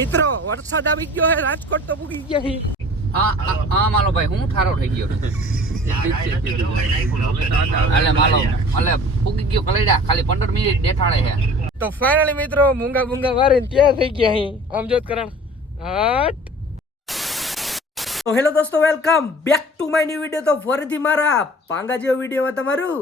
મિત્રો વરસાદ આવી ગયો હે, રાજકોટ તો પૂગી ગયા હે. હા માલો ભાઈ હું ઠારો થઈ ગયો. અલે માલો અલે પૂગી ગયો કલેડા, ખાલી 15 મિનિટ દેખાડે છે. તો ફાઇનલી મિત્રો મૂંગા વારીને તૈયાર થઈ ગયા હે. આમ જોત કરણ હટ. તો હેલો દોસ્તો, welcome back to my new video. તો ફરીથી મારા પાંગા જેવો વિડિયોમાં તમારું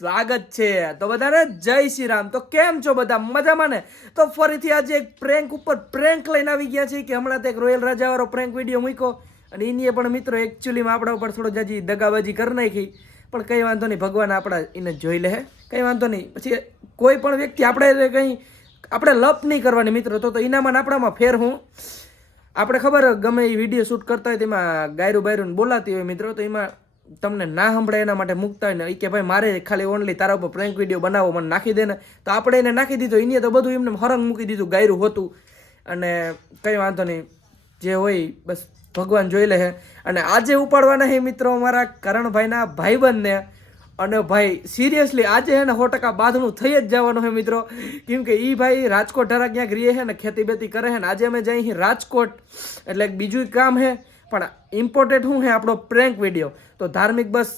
સ્વાગત છે. તો બધાને જય શ્રી રામ. તો કેમ છો બધા, મજામાં ને? તો ફરીથી આજે એક પ્રેન્ક ઉપર પ્રેન્ક લઈને આવી ગયા છે કે હમણાં એક રોયલ રાજા વાળો પ્રેન્ક વિડીયો મૂક્યો અને એની પણ મિત્રો એકચ્યુઅલીમાં આપણા ઉપર થોડો જાજી દગાબાજી કરી નાખી, પણ કંઈ વાંધો નહીં, ભગવાન આપણા એને જોઈ લે, કંઈ વાંધો નહીં. પછી કોઈ પણ વ્યક્તિ આપણે લપ નહીં કરવાની મિત્રો. તો એનામાં આપણામાં ફેર હું આપણે ખબર ગમે એ વિડીયો શૂટ કરતા હોય તેમાં ગાયરું બાયરું બોલાતી હોય મિત્રો, તો એમાં તમને ના સંભળાય એના માટે મૂકતા હોય ને એ કે ભાઈ મારે ખાલી ઓનલી તારા ઉપર પ્રેન્ક વિડીયો બનાવો, મને નાખી દે ને, તો આપણે એને નાખી દીધો. એને તો બધું એમને હરંગ મૂકી દીધું, ગાયરું હોતું. અને કંઈ વાંધો નહીં, જે હોય બસ ભગવાન જોઈ લે. અને આજે ઉપાડવાના છે મિત્રો અમારા કરણભાઈના ભાઈબંધને. અને ભાઈ સિરિયસલી આજે હે ને 100% બાંધણું થઈ જ જવાનું છે મિત્રો, કેમ કે એ ભાઈ રાજકોટ ઢરા ક્યાંક રહે છે ને ખેતી બેતી કરે છે ને. આજે અમે જઈએ રાજકોટ એટલે એક બીજું કામ છે, પણ ઇમ્પોર્ટન્ટ શું છે આપણો પ્રેન્ક વિડીયો. તો ધાર્મિક બસ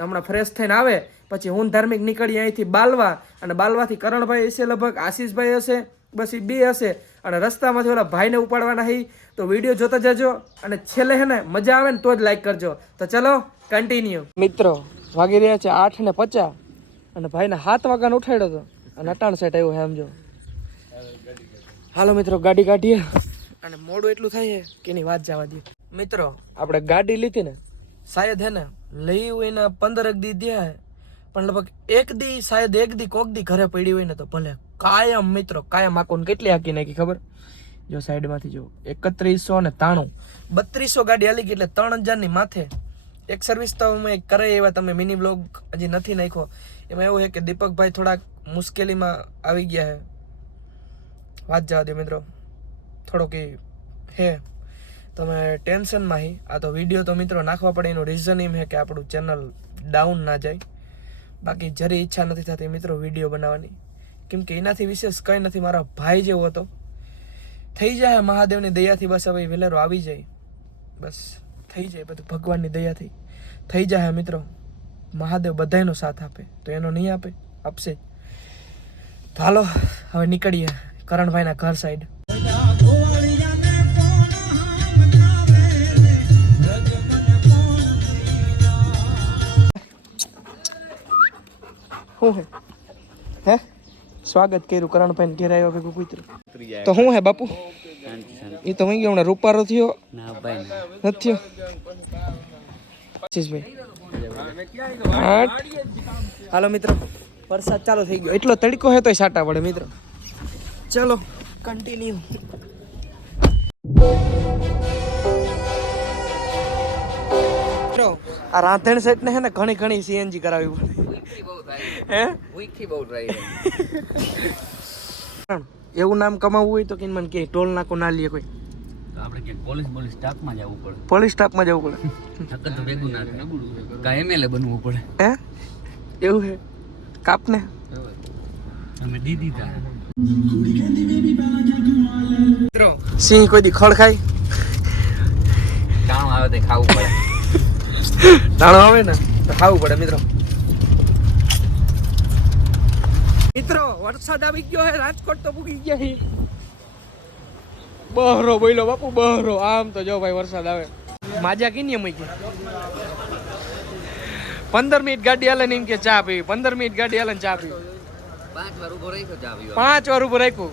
હમણાં ફ્રેશ થઈને આવે પછી હું ધાર્મિક નીકળી અહીંથી બાલવા, અને બાલવાથી કરણભાઈ હશે, લગભગ આશીષભાઈ હશે, બસ એ બે હશે. અને રસ્તામાંથી ઓલા ભાઈને ઉપાડવાના છે. તો વિડીયો જોતા જજો અને છેલ્લે હે ને મજા આવે ને તો જ લાઈક કરજો. તો ચલો કન્ટિન્યુ. મિત્રો વાગી રહ્યા છે 8:50 અને ભાઈને 7 વાગ્યાનો ઉઠાડ્યો હતો અને 68 આવ્યો છે સમજો. હાલો મિત્રો ગાડી કાઢીએ અને મોડું એટલું થાય છે કે એની વાત જવા દે. મિત્રો આપણે ગાડી લીધી ને શાયદ હે ને લઈ હોય ને 15 દી દે, પણ લગભગ એક દી શાયદ એક દી કોક દી ઘરે પડી હોય ને તો ભલે કાયમ મિત્રો કાયમ આકોને કેટલી હાકી નાખી ખબર? જો સાઈડમાંથી જો 3193 3200 ગાડી હાલી ગઈ એટલે 3000 ની માથે. એક સર્વિસ તો મેં કરે એવા તમે મિની બ્લોગ હજી નથી નાખ્યો. એમાં એવું છે કે દીપકભાઈ થોડાક મુશ્કેલીમાં આવી ગયા છે, વાત જવા દો મિત્રો, થોડોક એ હે તમે ટેન્શનમાં હી. આ તો વિડીયો તો મિત્રો નાખવા પડે, એનું રીઝન એમ છે કે આપણું ચેનલ ડાઉન ના જાય. બાકી જરી ઈચ્છા નથી થતી મિત્રો વિડીયો બનાવવાની, કેમ કે એનાથી વિશેષ કંઈ નથી. મારા ભાઈ જેવો હતો, થઈ જાય મહાદેવની દયાથી, બસ હવે વેલેરો આવી જાય, બસ થઈ જાય બધું ભગવાનની દયાથી થઈ જાય મિત્રો. મહાદેવ બધાનો સાથ આપે તો એનો નહીં આપે? આપશે. તો હાલો હવે નીકળીએ કરણભાઈના ઘર સાઈડ. શું હે સ્વાગત કર્યું કરણભાઈ ઘેર આવ્યો ભેગું કૂતરું તો શું હે બાપુ? એ તો હું ગયો હમણાં રૂપારો થયો નથી થયો. હાલો મિત્રો વરસાદ ચાલુ થઈ ગયો, એટલો તડકો હે તો સાટા પડે મિત્રો. ચલો કન્ટિન્યુ. આ રાંધણ સેટ ને હે ને ઘણી સીએનજી કરાવી પડે. હે એવું નામ કમાવવું હોય તો કે મને કે ટોલ નાકો ના લે કોઈ, આપણે કે પોલીસ સ્ટાફમાં જવું પડે. પોલીસ સ્ટાફમાં જવું પડે, નકર તો ભેગું ના થાય, કાંઈ એમએલએ બનવું પડે. હે એવું હે? કાપને અમે દીદી તા મિત્રો સિંહ કોઈ દી ખડ ખાય? ટાણું આવે તો ખાવું પડે. ટાણું આવે ને તો ખાવું પડે મિત્રો. મિત્રો વરસાદ આવી ગયો હે, રાજકોટ તો પૂગી ગયા હે. બહરો બોલો બાપુ બહરો. આમ તો જો ભાઈ વરસાદ આવે માજા કીની મૂકી 15 મિનિટ ગાડી હાલે ને એમ કે ચા પીવી, 15 મિનિટ ગાડી હાલે ને ચા પીવી. 5 વાર ઉભો રાખ્યો ચા પીવા, 5 વાર ઉભો રાખ્યું.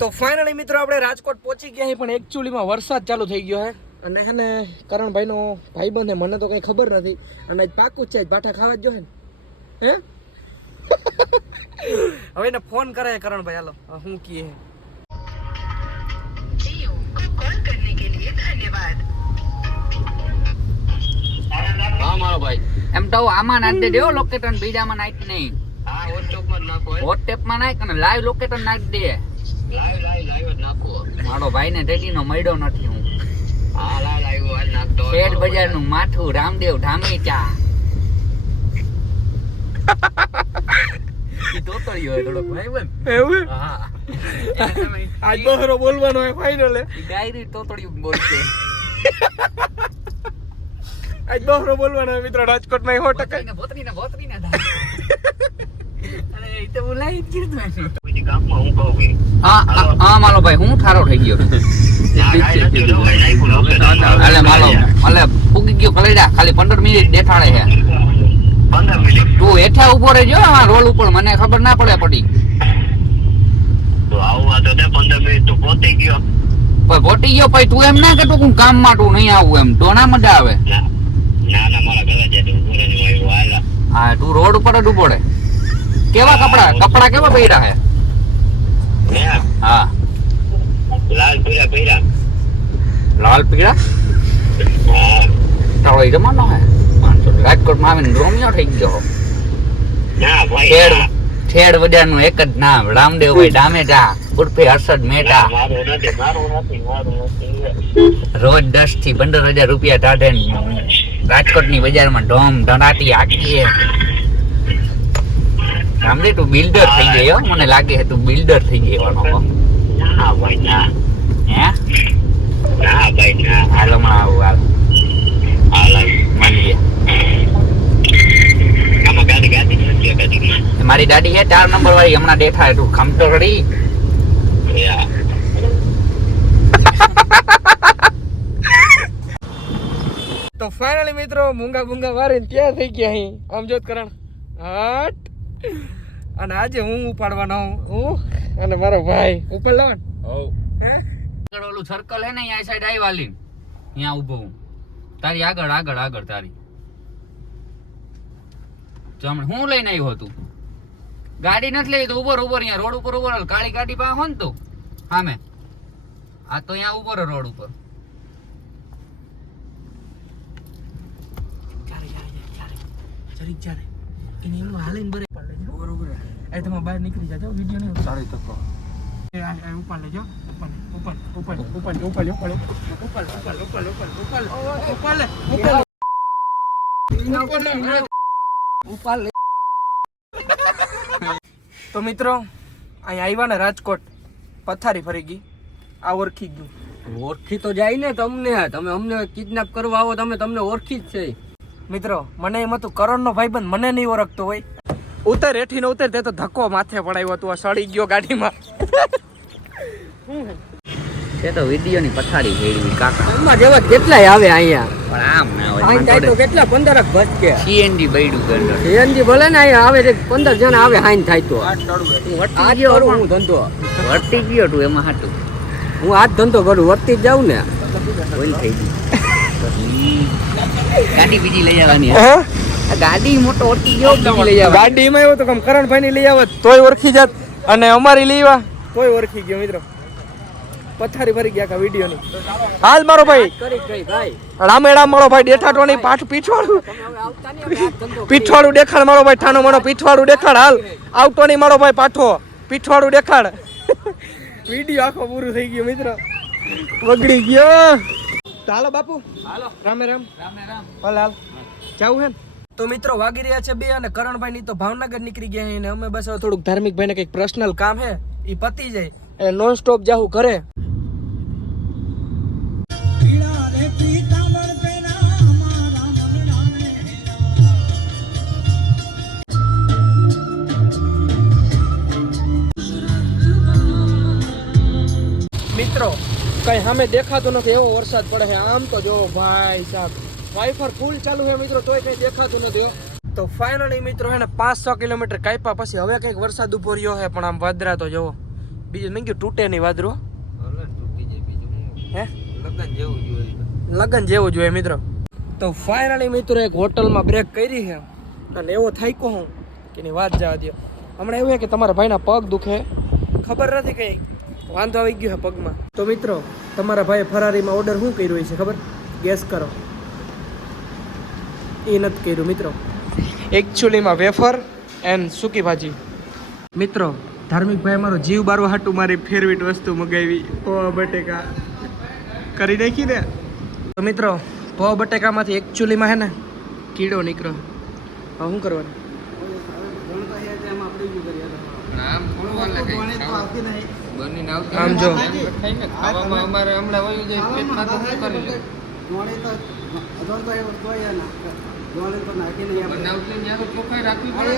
તો ફાઇનલી મિત્રો આપણે રાજકોટ પહોંચી ગયા છે, પણ એકચ્યુઅલીમાં વરસાદ ચાલુ થઈ ગયો હે. અને હે ને કરણભાઈનો ભાઈબંધ હે, મને તો કઈ ખબર નથી. અને આજ પાકું જ છે, બાઠા ખાવા જ જો હે ને. હે હવે એને ફોન કરે કરણભાઈ, હાલો હું કીએ. હા મારો ભાઈ એમ તો આમાં નાખ દે દેવો લોકેશન, બીજામાં નાખ નહીં. હા વોટ્સએપમાં નાખ અને લાઈવ લોકેશન નાખ દે. લાઈવ જ નાખો. મારો ભાઈને ટેટીનો મળ્યો નથી હું. હા લાઈવ જ નાખતો. શેઠ બજારનું માથું રામદેવ ધામેચા. ઈ તો તળ્યો થોડો ભાઈ બન. એવું? હા આજ બહરો બોલવાનો હે ફાઇનલ હે ડાયરી તોતડિયું બોલશે. આજ બહરો બોલવાનો હે મિત્રો રાજકોટમાં 100%. બોતરીને થાય. અરે એ તો બોલાઈ જ ગયું તું. બીજી ગામમાં હું કહું કે હા માલો ભાઈ હું ઠારો થઈ ગયો. અલે માલો ફૂગી ગયો કલેડા ખાલી 15 મિનિટ દેખાડે છે. 15 મિનિટ તું હેઠા ઉભો રહેજો આ રોલ ઉપર મને ખબર ના પડે પડી. તો આવું તો 15 મિનિટ તો પહોંચી ગયો. પણ પોટી ગયો પછી તું એમ ના કે તું કામ માટું નહીં આવું એમ તો ના મજા આવે. ના મારા ગલા જાય તો પૂરે નું આવ્યું હાલા. હા તું રોડ ઉપર જ ઉભો રહે. કેવા કપડા કેવા પહેર્યા હે? હા લાલ પીળા લાલ પીળા હા તારો એ જમાનો હે. રાજકોટમાં આવીને રોમિયો થઈ ગયો. ના ભાઈ ઠેડ વજારનું એક જ નામ રામદેવભાઈ ડામેટા ઉર્ફે હર્ષદ મહેતા. મારું નથી રોજ 10 થી 15,000 રૂપિયા ટાઢે રાજકોટની બજારમાં ઢોમ ધડાટી આખી. રામદેવ તું બિલ્ડર થઈ ગયો મને લાગે છે તું બિલ્ડર થઈ ગયો. ના ભાઈ ના હે ના ભાઈ ના હાલો માં આવું હાલ મળીએ. આમાં ગાડી મારી દાદી હે 4 નંબર વાળી હમણાં દેખાય તું ખમતો રડી. તો ફાઇનલી મિત્રો મૂંગા વારીને તૈયાર થઈ ગયા અહીં આમ જોત કરણ હટ. અને આજે હું ઉપાડવાનો હું અને મારો ભાઈ ઉપર લાવન. આગળ ઓલું સર્કલ હે ને અહીંયા સાઈડ આવી વાલી અહીંયા ઊભો હું તારી આગળ તારી જમણ હું લઈને આવ્યો હતું. ગાડી નથી લઈ તો ઉભો અહીંયા રોડ ઉપર ઉભો કાળી ગાડી પાસે હો ને તો સામે આ તો અહીંયા ઉભો રોડ ઉપર. બરોબર એ તમે બહાર નીકળી જાજો વિડિયો નહીં સારી તકો ઉપર લેજો ઉપર તો મિત્રો અહીંયા આવ્યા ને રાજકોટ પથારી ફરી ગઈ આ ઓળખી ગયું. ઓળખી તો જાય ને તમને તમે અમને કિડનેપ કરવા આવો તમને ઓળખી જ છે મિત્રો મને એમ હતું કરણનો ભાઈબંધ મને નહીં ઓળખતો હોય. ઉતર હેઠીને ઉતર તે તો ધક્કો માથે પડાવ્યો તું આ સડી ગયો ગાડીમાં. તે તો વિડિયોની પથારી ફેરવી કાકા એમાં જેવા કેટલાય આવે અહીંયા પણ આમ ના અહીં જાય તો હોય. કેટલા 15 બસ કે સીએનજી બૈડું ગંડર સીએનજી ભલે ને અહીંયા આવે છે 15 જણા આવે હાઈન થાય તો વળતી આજ ગયો કરું હું ધંધો વળતી ગયો તું એમાં હાટું હું આજ ધંધો કરું વર્તી જ જાઉં ને બોલ થઈ ગઈ. ગાડી બીજી લઈ આવવાની હે. હા આ ગાડી મોટો ઓળખી ગયો બીજી લઈ આવવાની. ગાડીમાં આવ્યો તો કમ કરણભાઈ ની લઈ આવત તોય ઓળખી જાત અને અમારી લઈ આવ્યા તોય ઓળખી ગયો મિત્રો. પથારી ફરી ગયા કા વિડિયો ની. હાલ મારો ભાઈ કરી કઈ ભાઈ રામેડા મારો ભાઈ દેઠાટોની પાઠ પીઠવાડું તમે હવે આવતા નહીં હવે આજ ધંધો પીઠવાડું દેખાડ મારો ભાઈ ઠાનો માનો પીઠવાડું દેખાડ હાલ આવતો નહીં મારો ભાઈ પાઠો પીઠવાડું દેખાડ. વિડિયો આખો પૂરું થઈ ગયો મિત્ર બગડી ગયો. ચાલો બાપુ હાલો રામે રામ રામ હાલ જાવું હે ને? તો મિત્રો વાગી રહ્યા છે 2 અને કરણભાઈ ની તો ભાવનગર નીકળી ગયા છે ને અમે બસ હવે થોડુંક ધાર્મિક ભાઈને કંઈક પર્સનલ કામ છે એ પતી જાય એટલે નોન સ્ટોપ જાહું ઘરે. મિત્રો કઈ સામે દેખાતું નથી એવો વરસાદ પડે છે. આમ તો જો ભાઈ સાહેબ વાઇફર ફૂલ ચાલુ છે મિત્રો તોય કઈ દેખાતું નથી. તો ફાઇનલી મિત્રો હે ને 5-6 કિલોમીટર કાપ્યા પછી હવે કંઈક વરસાદ ઉભો રહ્યો છે પણ આમ વાદરા તો જોવો બીજું નહીં ગયું તૂટે નહીં વાદરો હે લગન જેવું જોઈએ મિત્રો. તો ફાઇનલી મિત્રો એક હોટલમાં બ્રેક કરી છે અને એવો થાક્યો હું કે એની વાત જવા દો. હમણાં એવું છે કે તમારા ભાઈના પગ દુખે ખબર નથી કઈ વાંધો આવી ગયો છે પગમાં. તો મિત્રો તમારા ભાઈએ ફરારીમાં ઓર્ડર શું કર્યું હોય છે ખબર? ગેસ કરો. એ નથી કર્યું મિત્રો. એકચ્યુઅલીમાં વેફર એન્ડ સૂકી ભાજી. મિત્રો ધાર્મિક ભાઈ અમારો જીવ બારવા હાટું મારી ફેવરિટ વસ્તુ મગાવી પૌવા બટેકા કરી નાખી ને. તો મિત્રો પૌવા બટેકામાંથી એકચ્યુઅલીમાં હે ને કીડો નીકળ્યો. હવે શું કરવાનું? બનીને આવતી આમ જો. ખાઈને ખાવામાં અમારે હમણાં વયું જાય પેટમાં તો શું કરી લે બનાવતી ત્યાં તો ચોખ્ખાઈ રાખવી પડે.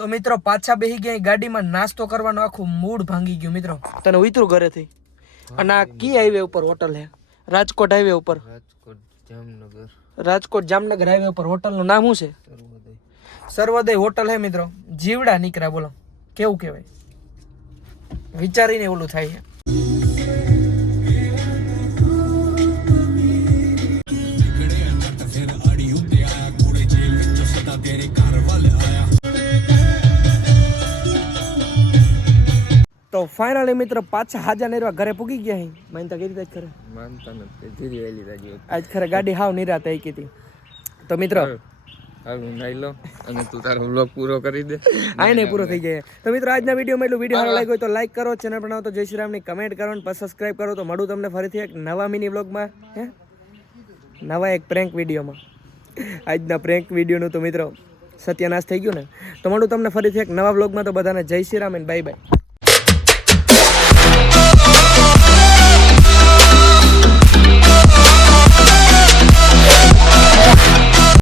તો મિત્રો પાછા બેહી ગયા ગાડીમાં. નાસ્તો કરવાનો આખું મૂડ ભાંગી ગયું મિત્રો. તને ઉતરું ઘરેથી. અને આ કી હાઈવે ઉપર હોટલ હે? રાજકોટ હાઈવે ઉપર. રાજકોટ જામનગર હાઈવે ઉપર હોટલ નું નામ શું છે? સર્વોદય હોટલ હે મિત્રો. જીવડા નીકળ્યા બોલો, કેવું કહેવાય? વિચારીને ઓલું થાય છે. તો ફાઇનલી મિત્ર પાછા હાજા નેરવા ઘરે પૂગી ગયા હી. માનતા કઈ રીતે ખરે માનતા નથી ધીરે વેલી લાગી આજ ખરે ગાડી હાવ નિરાતે આવી કીધી. તો મિત્ર હાલું નાઈ લો અને તું તારો વ્લોગ પૂરો કરી દે. આઈને પૂરો થઈ જાય. તો મિત્રો આજના વિડીયોમાં એટલું વિડીયો સારો લાગ્યો હોય તો લાઈક કરો, ચેનલ પર નવા તો જય શ્રી રામની કમેન્ટ કરો અને સબસ્ક્રાઇબ કરો. તો મળું તમને ફરીથી એક નવા મિની વ્લોગમાં, હે નવા એક પ્રેન્ક વિડીયોમાં. આજના પ્રેન્ક વિડીયોનું તો મિત્રો સત્યાનાશ થઈ ગયું ને. તો મળું તમને ફરીથી એક નવા વ્લોગમાં. તો બધાને જય શ્રી રામ અને બાય બાય.